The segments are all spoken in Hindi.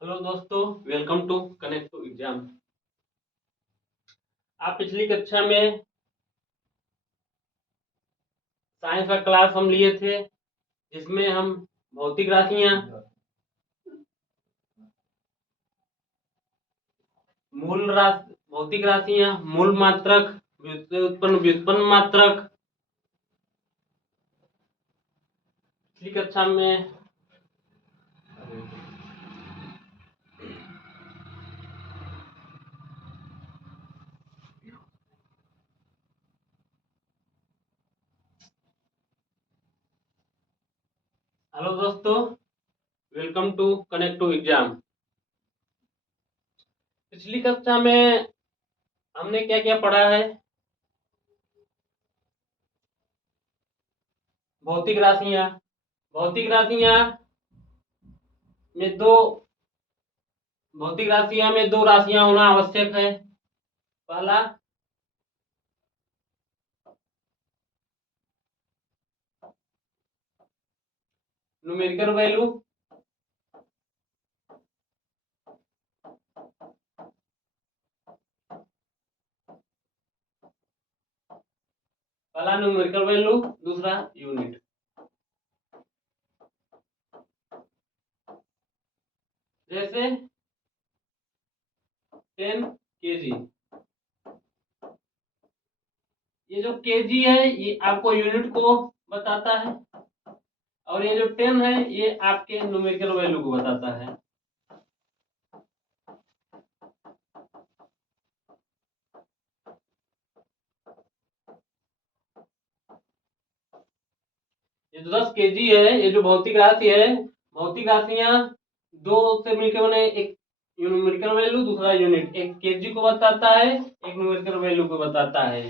हेलो दोस्तों, welcome to connect to exam. आप पिछली कक्षा में साइंस का क्लास हम लिए थे, जिसमें हम भौतिक राशियां, भौतिक राशियां, मूल मात्रक, व्युत्पन्न मात्रक। पिछली कक्षा में हेलो दोस्तों, welcome to connect to exam. पिछली कक्षा में हमने क्या क्या पढ़ा है? भौतिक राशियां। भौतिक राशियां में दो भौतिक राशियां में दो राशियां होना आवश्यक है। पहला न्यूमेरिकल वैल्यू, दूसरा यूनिट। जैसे 10 kg, ये जो केजी है ये आपको यूनिट को बताता है, और ये जो 10 है ये आपके न्यूमेरिकल वैल्यू को बताता है। ये जो 10 kg है, ये जो भौतिक राशि है, भौतिक राशियां दो से मिलकर बने, एक न्यूमेरिकल वैल्यू, दूसरा यूनिट। एक केजी को बताता है, एक न्यूमेरिकल वैल्यू को बताता है।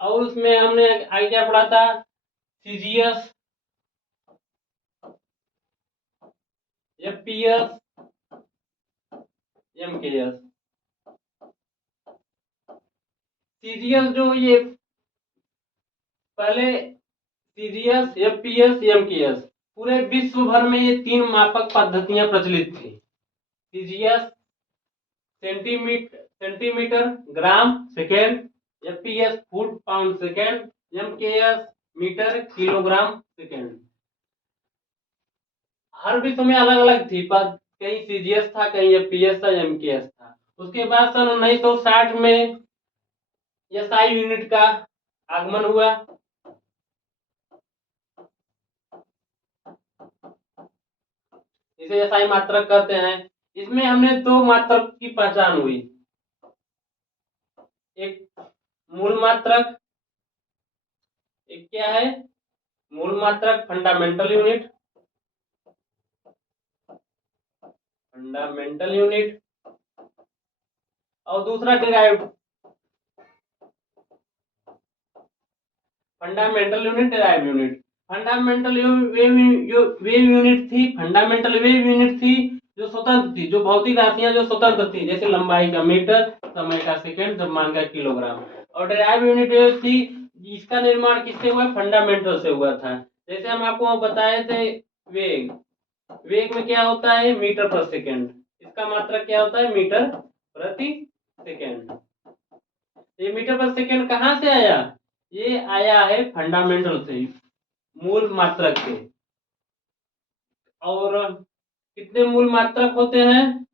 और उसमें हमने आगे क्या पढ़ा था? CGS, FPS, MKS. सीजीएस जो ये पहले सीजीएस, एफपीएस, एमकेएस, पूरे विश्व भर में ये तीन मापक पद्धतियां प्रचलित थी। CGS centimetre gram second, FPS foot pound second, MKS metre kilogram second. हर विश्व में अलग अलग थी, पर कहीं सीजीएस था, कहीं एफपीएस था, एमकेएस था। उसके बाद सन 1960 में एसआई यूनिट का आगमन हुआ। इसे एसआई मात्रक कहते हैं। इसमें हमने दो मात्रक की पहचान हुई। एक मूल मात्रक, एक क्या है? मूल मात्रक, फंडामेंटल यूनिट, और दूसरा derived. Fundamental unit, derived unit. Fundamental wave unit थी, फंडामेंटल वेव यूनिट थी जो स्वतंत्र थी, जो भौतिक राशियां जो स्वतंत्र थी, जैसे लंबाई का मीटर, समय का सेकंड, द्रव्यमान का किलोग्राम। और डिराइव्ड यूनिट थी, इसका निर्माण किससे हुआ? फंडामेंटल से हुआ था। जैसे हम आपको बताए थे, वेग। वेग में क्या होता है? मीटर पर सेकेंड। इसका मात्रक क्या होता है? मीटर प्रति सेकेंड। ये मीटर पर सेकेंड कहां से आया? ये आया है फंडामेंटल से, मूल मात्रक से। और कितने मूल मात्रक होते हैं?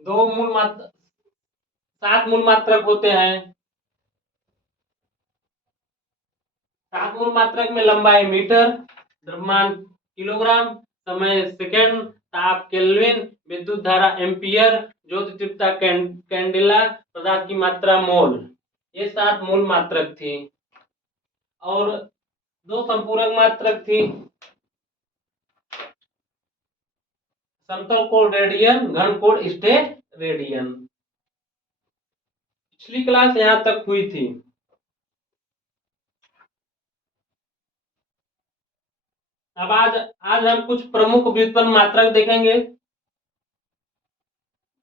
दो मूल मात्रक, 7 मूल मात्रक होते हैं। 7 मूल मात्रक में लंबाई मीटर, द्रव्यमान किलोग्राम, समय सेकेंड, ताप केल्विन, विद्युत धारा एम्पियर, ज्योति तीव्रता कैंडेला, पदार्थ की मात्रा मोल। ये 7 मूल मात्रक थी। और दो संपूरक मात्रक थी, समतल कोण रेडियन, घन कोण स्टेट रेडियन। पिछली क्लास यहां तक हुई थी। अब आज हम कुछ प्रमुख व्युत्पन्न मात्रक देखेंगे।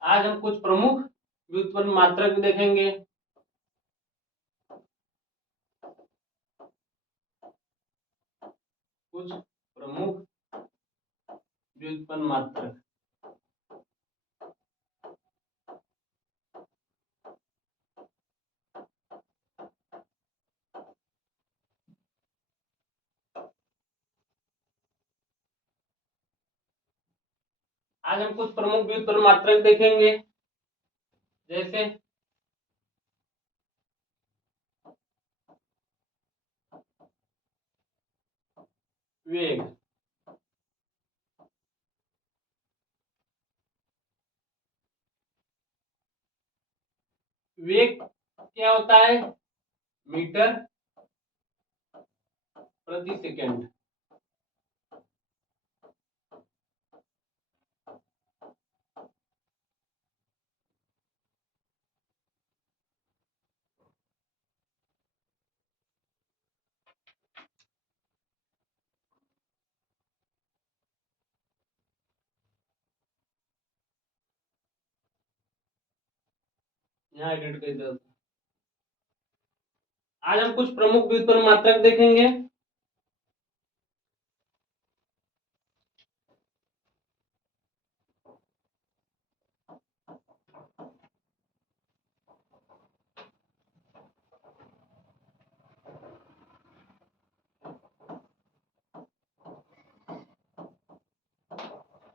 आज हम कुछ प्रमुख व्युत्पन्न मात्रक देखेंगे। कुछ प्रमुख व्युत्पन्न मात्रक। आज हम कुछ प्रमुख व्युत्पन्न मात्रक देखेंगे, जैसे वेग। वेग क्या होता है? मीटर प्रति सेकंड। यहाँ एडिट कर दो। आज हम कुछ प्रमुख व्युत्पन्न मात्रक देखेंगे।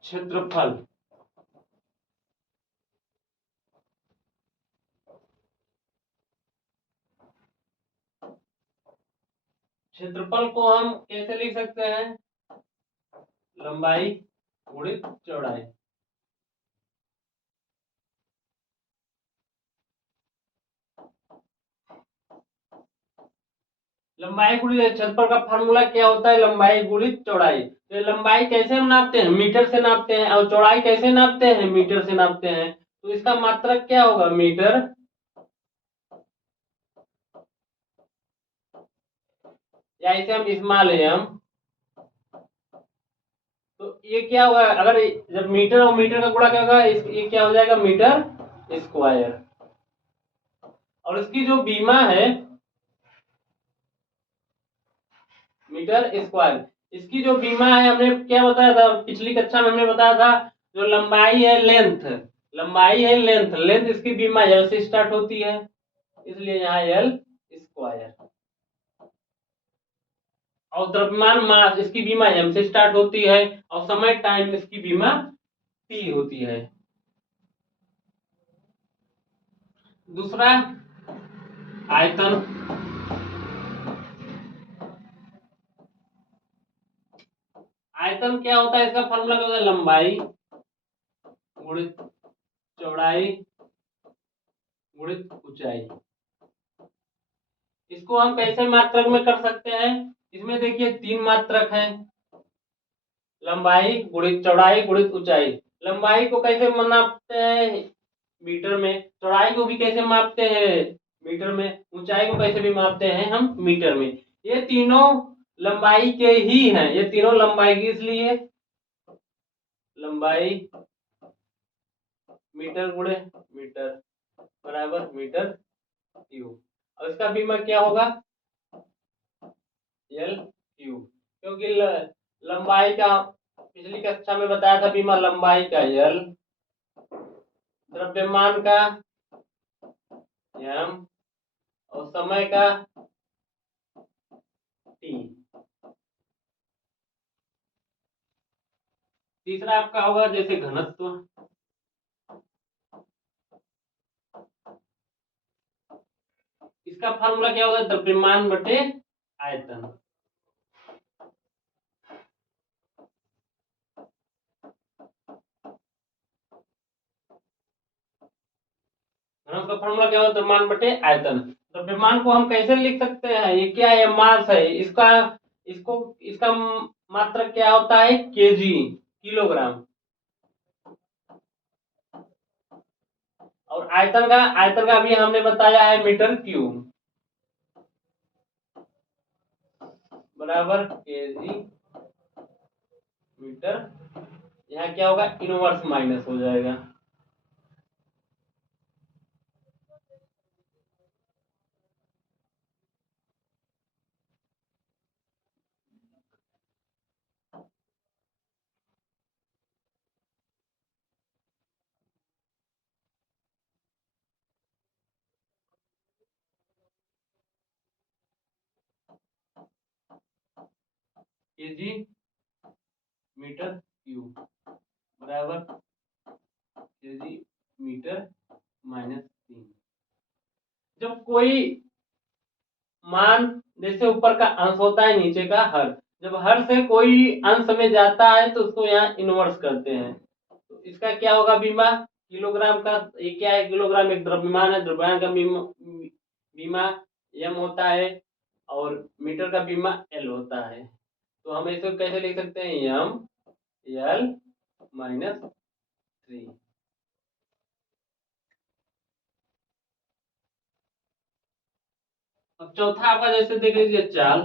क्षेत्रफल, क्षेत्रफल को हम कैसे लिख सकते हैं? लंबाई गुणित चौड़ाई। लंबाई गुणित क्षेत्रफल का फार्मूला क्या होता है? लंबाई गुणित चौड़ाई। तो लंबाई कैसे हम नापते हैं? मीटर से नापते हैं। और चौड़ाई कैसे नापते हैं? मीटर से नापते हैं। तो इसका मात्रक क्या होगा? मीटर, या इसे हम इसमा ले हम। तो ये क्या होगा? अगर जब मीटर और मीटर का गुणा क्या होगा? ये क्या हो जाएगा? Metre square. और इसकी जो बीमा है, मीटर स्क्वायर, इसकी जो बीमा है, हमने क्या बताया था पिछली कक्षा में? हमने बताया था जो लंबाई है लेंथ, लंबाई है लेंथ, लेंथ इसकी बीमा एल से स्टार्ट होती है, इसलिए यहाँ एल स्क्वायर। और द्रव्यमान मास, इसकी बीमा एम से स्टार्ट होती है। और समय टाइम, इसकी बीमा टी होती है। दूसरा आयतन। आयतन क्या होता है? इसका फॉर्मूला क्या होता है? लंबाई गुणित चौड़ाई गुणित ऊंचाई। इसको हम कैसे मात्रक में कर सकते हैं? इसमें देखिए 3 मात्रक हैं, लंबाई गुणित चौड़ाई गुणित ऊंचाई। लंबाई को कैसे मापते हैं? मीटर में। चौड़ाई को भी कैसे मापते हैं? मीटर में। ऊंचाई को कैसे भी मापते हैं? हम मीटर में। ये तीनों लंबाई के ही हैं, ये तीनों लंबाई की, इसलिए लंबाई मीटर गुणे मीटर बराबर मीटर क्यूब। और इसका बीमा क्या होगा? L cube. क्योंकि लंबाई का पिछली कक्षा में बताया था बीमा, लंबाई का एल, द्रव्यमान का एम, और समय का टी। तीसरा आपका होगा जैसे घनत्व। इसका फार्मूला क्या होगा? द्रव्यमान बटे आयतन। घनत्व का फार्मूला क्या होगा? द्रव्यमान बटे आयतन। द्रव्यमान को हम कैसे लिख सकते हैं? ये क्या है? मास है। इसका इसको इसका मात्रक क्या होता है? KG, kilogram. और आयतन का भी हमने बताया है मीटर क्यूब बराबर केजी मीटर। यहाँ क्या होगा? इनवर्स माइनस हो जाएगा। केजी मीटर क्यूब बराबर kg मीटर माइनस 3। जब कोई मान, जैसे ऊपर का अंश होता है नीचे का हर, जब हर से कोई अंश में जाता है तो उसको यहाँ इनवर्स करते हैं। तो इसका क्या होगा बीमा, किलोग्राम का, ये क्या है, किलोग्राम एक द्रव्यमान है, द्रव्यमान का बीमा एम होता है और मीटर का बीमा एल होता है। तो हम इसे कैसे लिख सकते हैं, एम एल माइनस 3। अब चौथा आपका जैसे देख लीजिए, चाल।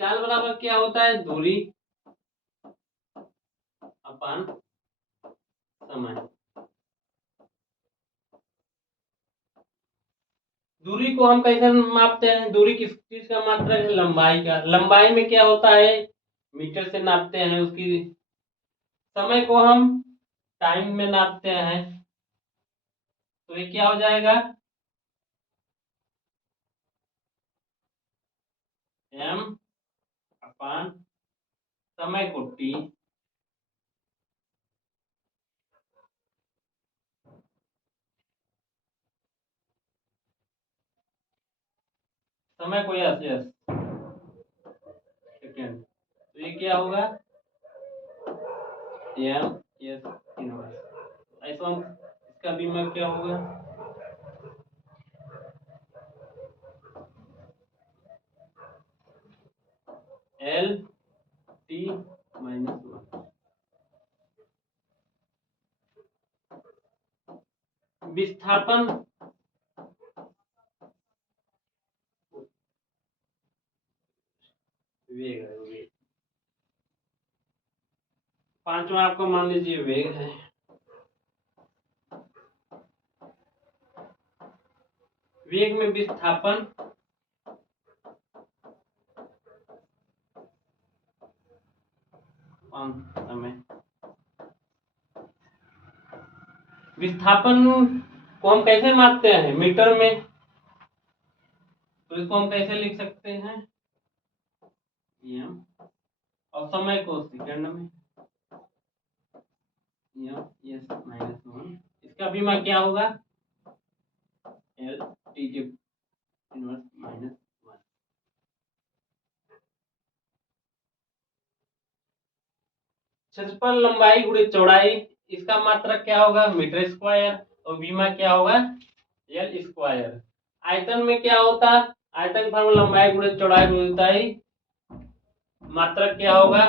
चाल बराबर क्या होता है, दूरी अपान समय। दूरी को हम कैसे मापते हैं, दूरी किस चीज का मात्रक है, लंबाई का। लंबाई में क्या होता है, मीटर से नापते हैं उसकी। समय को हम टाइम में नापते हैं, तो ये क्या हो जाएगा, एम अपान समय को टी, समय को यस यस सेकेंड। तो ये क्या होगा, एम यस इनवर्स। ऐसा हम, इसका बीमा क्या होगा, एल टी माइनस 1। विस्थापन वेग है, वेग। पांचवा आपको मान लीजिए वेग है। वेग में विस्थापन समय। विस्थापन को हम कैसे मापते हैं, मीटर में। तो इसको हम कैसे लिख सकते हैं, एम, और समय को सेकंड में, एम एस माइनस 1। इसका बीमा क्या होगा, एल टी के इनवर्स माइनस 1। क्षेत्रफल लंबाई गुणे चौड़ाई, इसका मात्रक क्या होगा, मीटर स्क्वायर, और बीमा क्या होगा, एल स्क्वायर। आयतन में क्या होता, आयतन फॉर्मूला लंबाई गुणे चौड़ाई गुणे ऊंचाई, मात्रक क्या होगा,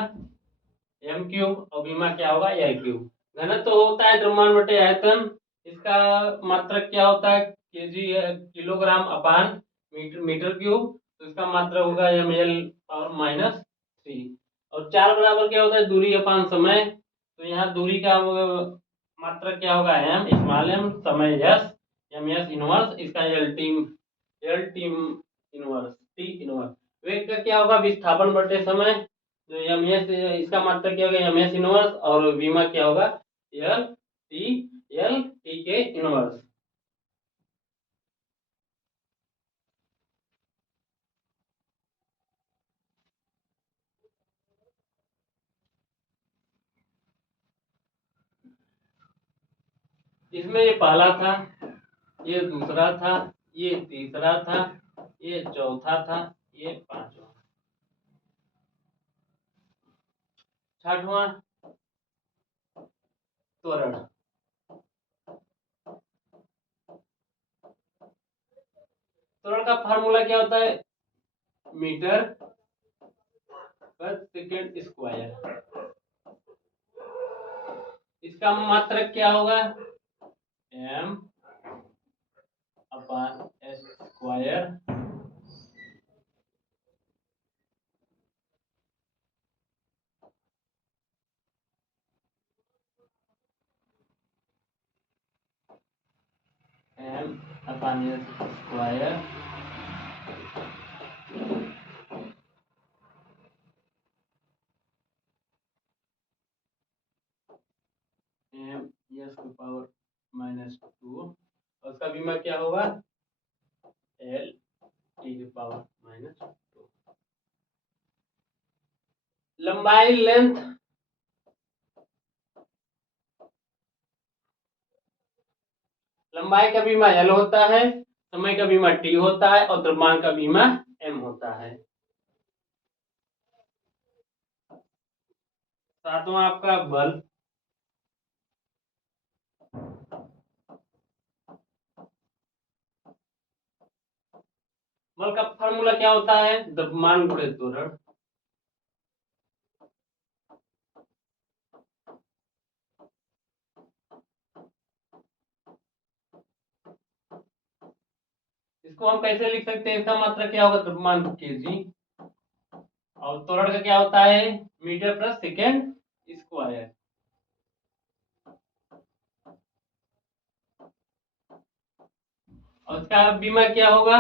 एम क्यूब, और बीमा क्या होगा, एल क्यूब। घनत्व तो होता है द्रव्यमान बटे आयतन, इसका मात्रक क्या होता है, केजी किलोग्राम अपान मीटर क्यूब। तो इसका मात्रक होगा एम एल पावर माइनस 3। और चार बराबर क्या होता है, दूरी अपान समय। तो यहाँ दूरी का मात्रक क्या होगा, एम स्मॉल एम, समय यस, एम एस इनवर्स, इसका L T inverse, T inverse. वेग का क्या होगा, विस्थापन बटे समय। जो एम एस, इसका मात्रक क्या होगा, एम एस इनवर्स, और बीमा क्या होगा, एल टी के इनवर्स। इसमें ये पहला था, ये दूसरा था, ये तीसरा था, ये चौथा था, ये पांचवा। छठवां, त्वरण। त्वरण का फार्मूला क्या होता है, मीटर पर सेकेंड स्क्वायर। इसका मात्रक क्या होगा, एम अपान एस स्क्वायर, एम अपान एस स्क्वायर, एम एस की पावर माइनस 2, और उसका बीमा क्या होगा, एल टी की पावर माइनस 2। लंबाई लेंथ लंबाई का बीमा L होता है, समय का बीमा T होता है और द्रव्यमान का बीमा M होता है। सातवां आपका बल। बल का फॉर्मूला क्या होता है? द्रव्यमान गुणे त्वरण। इसको हम कैसे लिख सकते हैं? इसका मात्रा क्या होगा? द्रव्यमान केजी और त्वरण का क्या होता है? मीटर प्रति सेकेंड स्क्वायर। और इसका बीमा क्या होगा?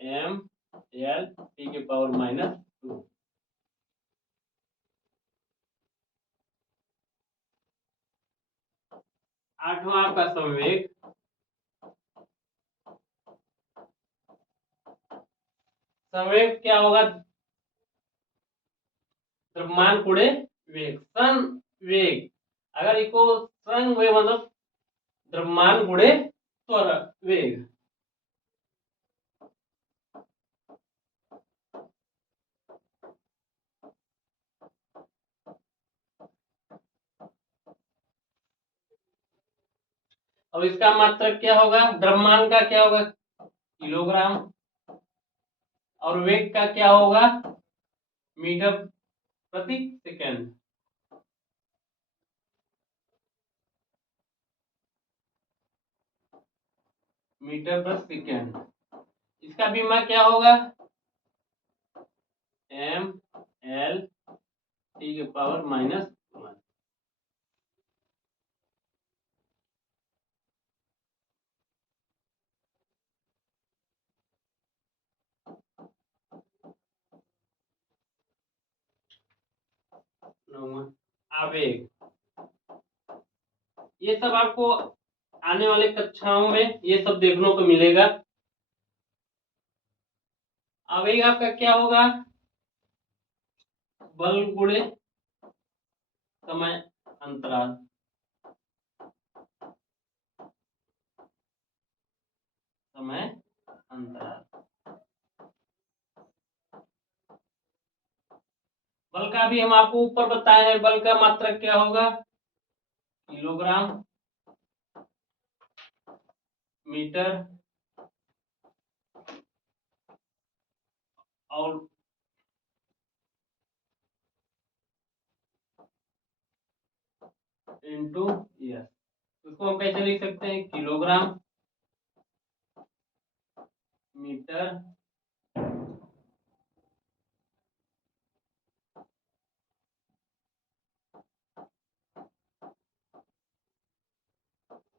एम एल टी के पावर -2। आठवां आपका संवेग। संवेग क्या होगा? द्रव्यमान गुणे वेग। संवेग, अगर इसको संवेग मतलब द्रव्यमान गुणे त्वरण वेग। अब इसका मात्रक क्या होगा? द्रव्यमान का क्या होगा? किलोग्राम। और वेग का क्या होगा? मीटर प्रति सेकंड। मीटर प्रति सेकंड। इसका बीमा क्या होगा? एम एल टी के पावर -1। आवेग। ये सब आपको आने वाले कक्षाओं में ये सब देखने को मिलेगा। आवेग आपका क्या होगा? बल गुणे समय अंतराल। समय अंतराल। बल का भी हम आपको ऊपर बताए हैं। बल का मात्रक क्या होगा? किलोग्राम मीटर और इंटू एस। उसको हम कैसे लिख सकते हैं? Kilogram metre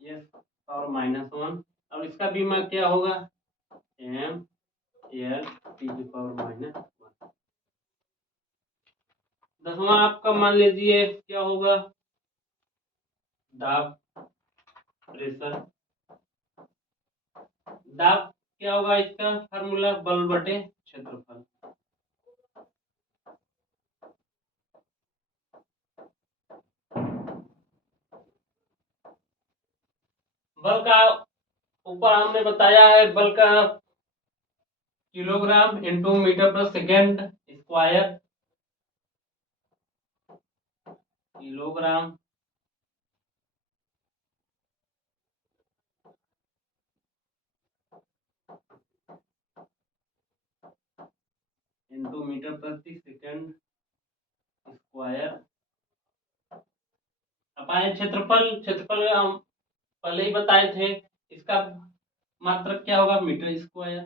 S power -1। और इसका बीमा क्या होगा? एम एल टी की पावर -1। 10वां आपका मान लीजिए क्या होगा? दाब, प्रेशर। दाब क्या होगा? इसका फार्मूला बल बटे क्षेत्रफल। बल का ऊपर हमने बताया है, बल का किलोग्राम इंटू मीटर प्रति second square. Kilogram into metre प्रति सेकेंड स्क्वायर अपान क्षेत्रफल। क्षेत्रफल हम पहले ही बताए थे। इसका मात्रक क्या होगा? Metre square.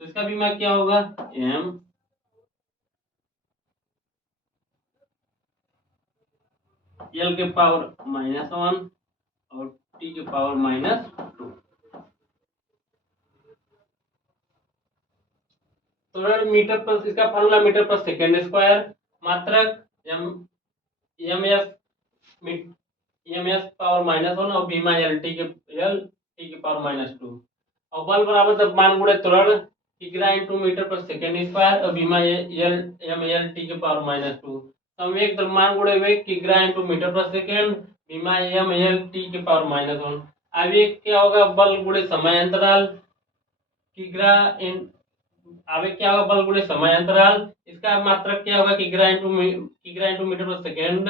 तो इसका बीमा क्या होगा? एम एल के पावर -1 और टी के पावर -2। तो मीटर पर इसका फॉर्मूला मीटर पर सेकेंड स्क्वायर। मात्रक M M S M S power -1 और बीमा एल टी के पावर -2। और बल बराबर द्रव्यमान गुणे त्वरण। किग्रा इंटू मीटर पर सेकेंड स्क्वायर और बीमा एल एम एल टी के पावर -2। संवेग द्रव्यमान गुणे वेग किग्रा इंटू मीटर पर सेकेंड बीमा एम एल टी के पावर -1। आवेग क्या होगा? बल गुणे समय अंतराल किग्रा इन आवेग क्या होगा? बल गुणे समय अंतराल। इसका मात्रक क्या होगा? किग्रा इंटू मीटर पर सेकेंड,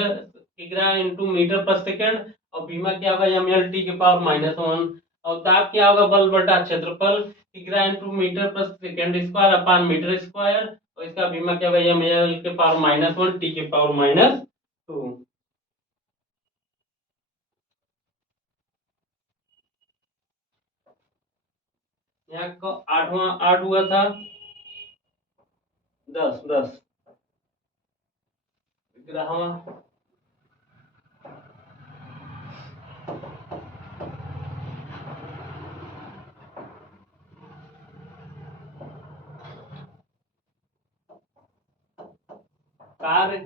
किग्रा इंटू मीटर पर सेकेंड और बीमा क्या होगा? एम एल टी के पावर -1। और दाब क्या होगा? बल बटा क्षेत्रफल किग्रा इंटू मीटर पर second square upon metre square और इसका बीमा क्या होगा? एम एल के पावर -1 टी के पावर -2। यहाँ को 8वां 8 हुआ था 10 10 ग्राहवा कार्य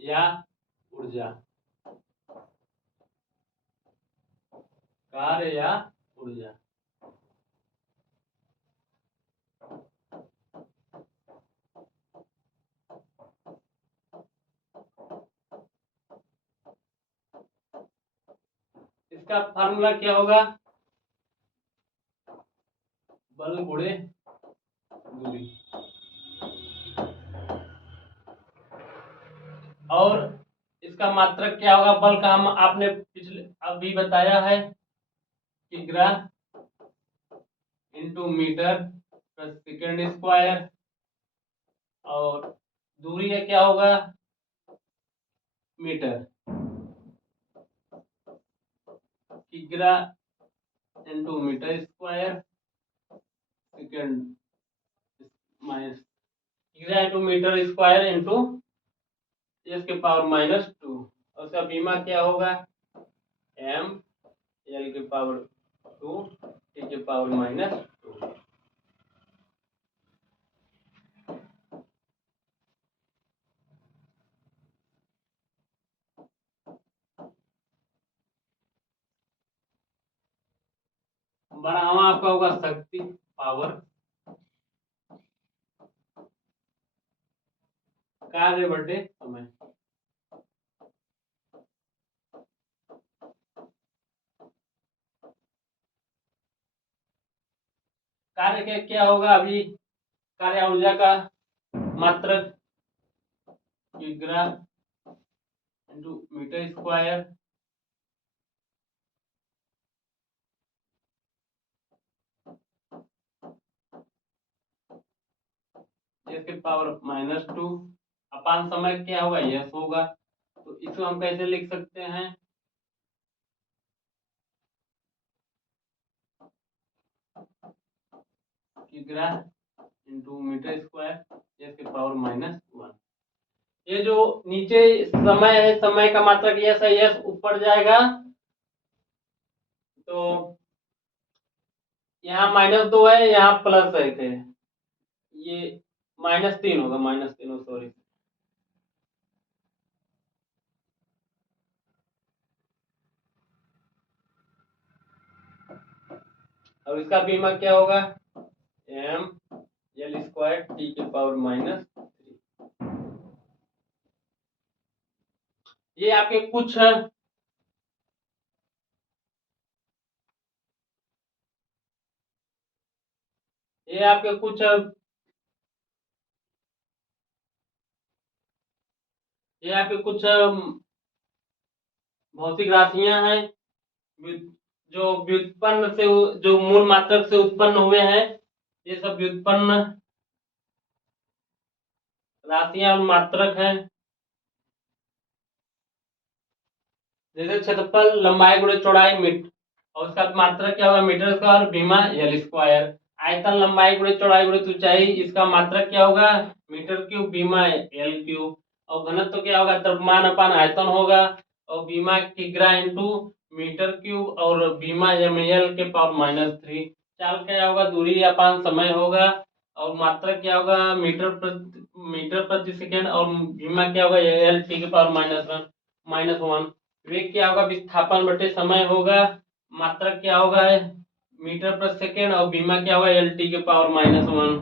या ऊर्जा, कार्य या ऊर्जा। इसका फार्मूला क्या होगा? बल गुणे दूरी। और इसका मात्रक क्या होगा? बल का हम आपने पिछले अभी बताया है किग्रा इंटू मीटर पर सेकेंड स्क्वायर और दूरी है क्या होगा? मीटर। किग्रा into metre square second minus किग्रा into metre square into S के पावर -2 और उसका बीमा क्या होगा? एम एल के पावर 2 टी के पावर -2। बढ़ावा आपका होगा शक्ति पावर, कार्य बटे समय। कार्य के क्या होगा? अभी कार्य ऊर्जा का मात्रक किग्रा इंटू मीटर स्क्वायर इसके पावर -2 अपान समय क्या होगा? यस होगा। तो इसको हम कैसे लिख सकते हैं? किग्रा इंटू मीटर स्क्वायर एस के पावर -1। ये जो नीचे समय है, समय का मात्रक यस है, यस ऊपर जाएगा तो यहाँ -2 है, यहाँ +1 है, ये -3 होगा, -3 सॉरी। अब इसका बीमा क्या होगा? एम एल स्क्वायर टी के पावर -3। ये आपके कुछ ये आपके कुछ ये आपके कुछ भौतिक राशियां हैं जो व्युत्पन्न से जो मूल मात्रक से उत्पन्न हुए हैं। ये सब व्युत्पन्न राशियां और मात्रक हैं। जैसे क्षेत्रफल लंबाई गुणे चौड़ाई मीटर और उसका मात्रक क्या होगा? मीटर स्क्वायर बीमा एल स्क्वायर। आयतन लंबाई गुणे चौड़ाई गुणे ऊंचाई, इसका मात्रक क्या होगा? मीटर क्यूब बीमा एल क्यूब। और घनत्व क्या होगा? द्रव्यमान अपान आयतन होगा और बीमा किग्रा इंटू मीटर क्यूब और बीमा एम एल के पावर -3। चाल क्या होगा? दूरी अपान समय होगा और मात्रक क्या होगा? मीटर प्रति सेकेंड और बीमा क्या होगा? एल टी के पावर -1। वेग क्या होगा? विस्थापन बटे समय होगा। मात्रक क्या होगा? मीटर प्रति सेकेंड और बीमा क्या होगा? एल टी के पावर -1।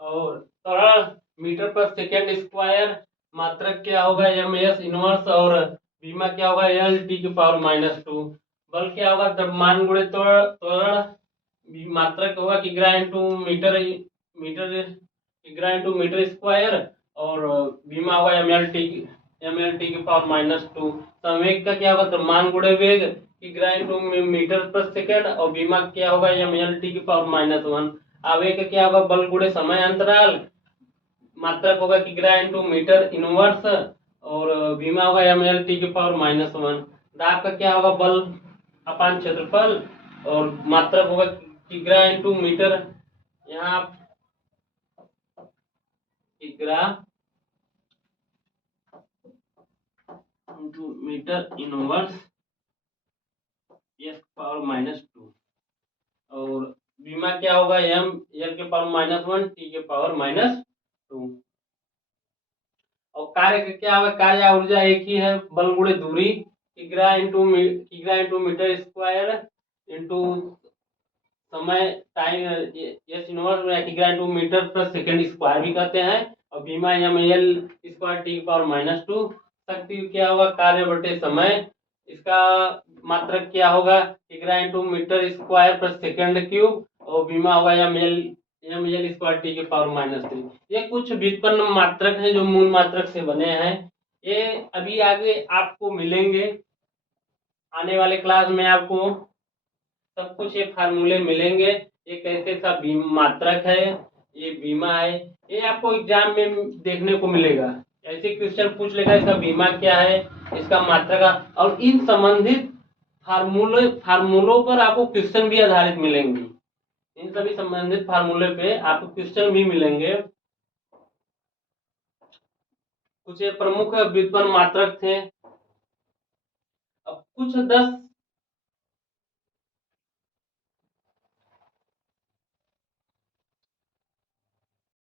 और त्वरण मीटर पर सेकेंड स्क्वायर, मात्रक क्या होगा एम एस इनवर्स, और बीमा क्या होगा एल टी की पावर -2। बल क्या होगा द्रव्यमान गुणे त्वरण, मात्रक होगा किग्रा इंटू मीटर, मीटर किग्रा इंटू मीटर स्क्वायर, और बीमा होगा एम एल टी की पावर -2। संवेग का क्या होगा द्रव्यमान गुणे वेग किग्रा इंटू मीटर पर सेकेंड, और बीमा क्या होगा एम एल टी की पावर -1। आवेग का क्या होगा बल गुणे समय अंतराल, मात्रक होगा किग्रा इंटू मीटर इनवर्स, और बीमा होगा एम एल टी की पावर -1। दाब का क्या होगा बल अपान क्षेत्रफल, और मात्रक होगा किग्रा इंटू मीटर, यहाँ किग्रा into metre inverse S power -2, और बीमा क्या होगा एम एल के पावर -1 टी के पावर -2। और कार्य का क्या होगा, कार्य ऊर्जा एक ही है, बल गुणे दूरी किग्रा इंटू मीटर स्क्वायर इंटू समय टाइम एस इनवर्स या किग्रा इंटू मीटर पर सेकेंड स्क्वायर भी कहते हैं, और बीमा एम एल स्क्वायर टी की पावर -2। शक्ति क्या होगा कार्य बटे समय, इसका मात्रक क्या होगा किग्रा इंटू मीटर स्क्वायर पर सेकेंड क्यूब, और बीमा होगा एम एल स्क्वायर टी की पावर -3। ये कुछ व्युत्पन्न मात्रक है जो मूल मात्रक से बने हैं। ये अभी आगे आपको मिलेंगे, आने वाले क्लास में आपको सब कुछ ये फार्मूले मिलेंगे। ये कैसे सा मात्रक है, ये बीमा है, ये आपको एग्जाम में देखने को मिलेगा। ऐसे क्वेश्चन पूछ लेगा इसका बीमा क्या है, इसका मात्रक का, और इन संबंधित फार्मूलों पर आपको क्वेश्चन भी आधारित मिलेंगे। इन सभी संबंधित फार्मूले पे आपको क्वेश्चन भी मिलेंगे। कुछ ये प्रमुख व्युत्पन्न मात्रक थे। अब कुछ 10